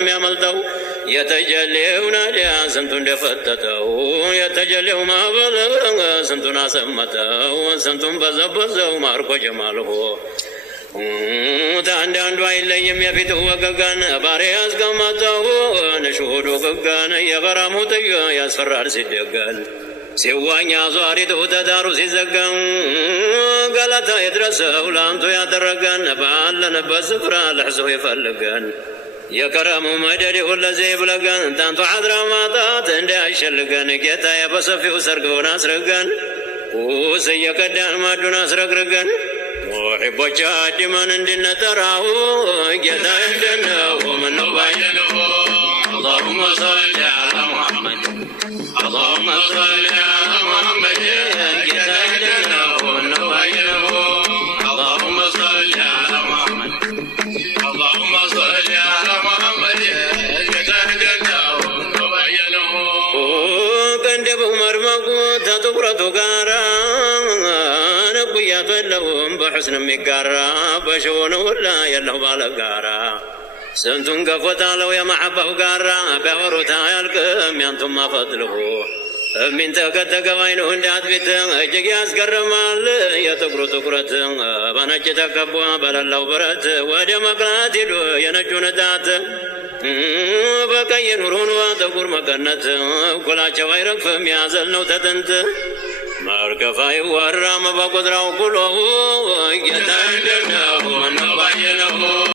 የሚያመልጠው የተጀሌው ናዲያ ስንቱን እንደፈተተው የተጀሌው ማዕበል ስንቱን አሰመጠው ስንቱን በዘበዘው ማርኮ ጀማልሆ አንዳንዱ አይለይም የፊቱ ወገጋን ባሪያ ያስቀመጠው ንሹዱ ወገጋን የበራሙ ጥዩ ያስፈራል ሲደገል ሲዋኛ ዟሪቱ ተዳሩ ሲዘጋው ገለታ የድረሰው ለአንቱ ያደረገን ባለንበት ስፍራ ለሕዘው ይፈልገን የከረሙ መደድ ሁለዚህ ይብለገን ታንቱ ሐድራ ማጣት እንዳያሸልገን ጌታዬ በሰፊው ሰርገውን አስረገን ውስ እየቀዳን ማዱን አስረግርገን ሙሒቦች አዲመን እንድነጠራው ጌታዬ እንደነው ምነው ባየነው اللهم صل على محمد اللهم صل على محمد ጌታዬ እንደነው ምነው ባየነው اللهم صل على محمد اللهم صل على محمد ጌታዬ እንደነው ምነው ባየነው ቀንደበው መርመቁ ተጥቁረቱ ጋራ ነቁያቱ የለውም በሕስን የሚጋራ በሽውን ሁላ የለው ባለጋራ ስንቱን ገፎታለው የመሐባው ጋራ ቢያወሩታ ያልቅም ያንቱም አፈትልሁ የሚንተከተከው አይነው እንዳትቢት እጅግ ያስገርማል የጥቁሩ ትኩረት በነጭ ተከቦ በሌላው ብረት ወደ መቅላት ሂዶ የነጩ ንጣት በቀይ ኑሩን ጥቁር መቀነት ኩላቸው አይረግፍም ያዘል ነው ተጥንት መርከፋ ይወራም በቁጥራው ኩሎ ጌታ እንደነው ምነው ባየነው